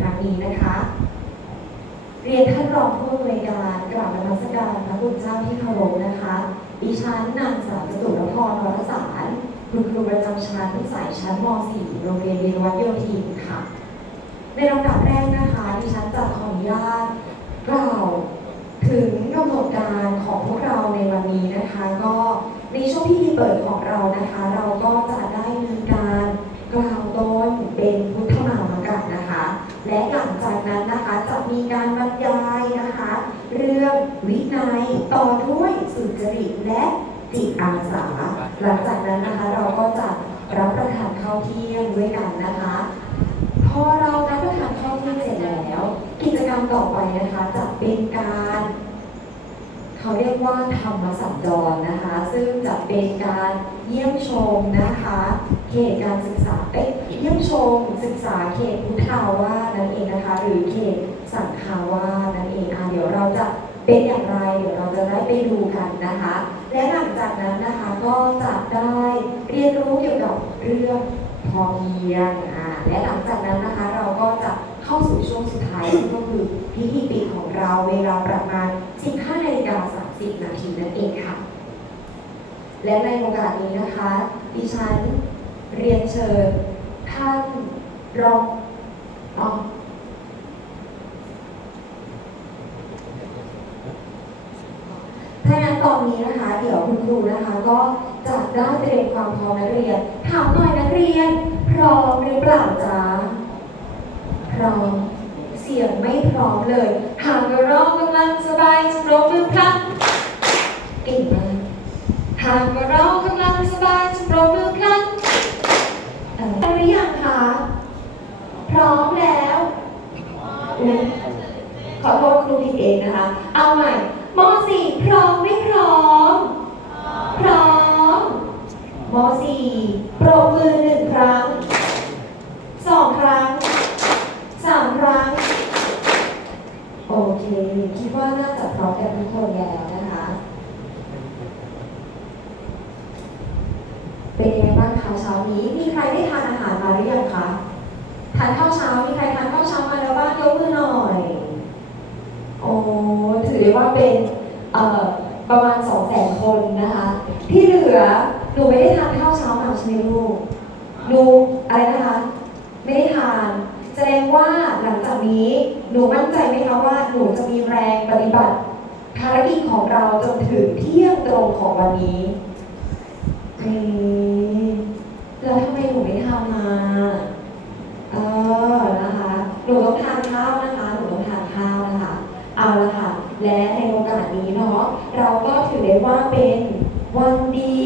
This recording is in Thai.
ครั้งนี้นะคะ เรียนท่านรองผู้อำนวยการกราบนมัสการพระคุณเจ้าที่เคารพนะคะ ดิฉันนางสาวจตุรพรวรสารคุณครูประจำชั้นสายชั้นม .4 โรงเรียนเรียนวัดโยธินค่ะ ในลำดับแรกนะคะดิฉันจะขออนุญาตกล่าวถึงกำหนดการของพวกเราในวันนี้นะคะ ก็ในช่วงพิธีเปิดของเรานะคะ เราก็จะได้มีการกล่าวต้นเป็นพุทธมามกัดนะคะ และหลังจากนั้นนะคะจะ มีการบรรยายนะคะ เรื่องวินัยต่อด้วยสุจริตและจิตอาสา หลังจากนั้นนะคะเราก็จะรับประทานข้าวเที่ยงด้วยกันนะคะ พอเรารับประทานข้าวเที่ยงเสร็จแล้ว กิจกรรมต่อไปนะคะจะเป็นการเขาเรียกว่าธรรมสัญจรนะคะ ซึ่งจะเป็นการเยี่ยมชมนะคะ เขตการศึกษาเอ้ยเยี่ยมชมศึกษาเขตพุทธาวา นะคะ หรือเขตสังฆาวาสนั่นเองอะเดี๋ยวเราจะเป็นอย่างไร เดี๋ยวเราจะได้ไปดูกันนะคะ และหลังจากนั้นนะคะก็จะได้เรียนรู้เกี่ยวกับเรื่องพอเพียงอ่าและหลังจากนั้นนะคะเราก็จะเข้าสู่ช่วงสุดท้ายก็คือพิธีปิดของเราเวลาประมาณ 15นาฬิกา30 นาทีนั่นเองค่ะ และในโอกาสนี้นะคะ ดิฉันเรียนเชิญท่านรองอ๋อถ้างั้น ตอนนี้นะคะ เดี๋ยวคุณครูนะคะ ก็จะได้เตรียมความพร้อมนักเรียน ถามหน่อยนักเรียน พร้อมหรือเปล่าจ๊ะพร้อม เสียงไม่พร้อมเลยหากเรากำลังสบายจะปรบมือพลันเก่งมากหากว่าเรากำลังสบายจะปรบมือพลันเอ่อได้หรือยังคะพร้อมแล้ว ขอโทษครูผิดเองนะคะ เอาใหม่ ม .4 พร้อมไม่พร้อม พร้อมม .4 ปรบมือหนึ่งครั้งสองครั้งสามครั้ง โอเค คิดว่าน่าจะพร้อมกันทุกคนแล้วนะคะ เป็นยังไงบ้างคะเช้านี้ มีใครได้ทานอาหารมาหรือยังคะ ทานข้าวเช้า มีใครทานข้าวเช้ามาแล้วบ้างยกมือหน่อยโอ้ถือ ได้ว่าเป็นประมาณสองแสนคนนะคะ ที่เหลือหนูไม่ได้ทานข้าวเช้ามาใช่ไหมลูกหนูอะไรนะคะ ไม่ได้ทานแสดงว่าหลังจากนี้หนูมั่นใจไหมคะว่าหนูจะมีแรงปฏิบัติภารกิจของเราจนถึงเที่ยงตรงของวันนี้นี่แล้วทำไมหนูไม่ทำมาเออนะคะหนูต้องทานข้าว และในโอกาสนี้เนาะเราก็ถือได้ว่าเป็นวันดี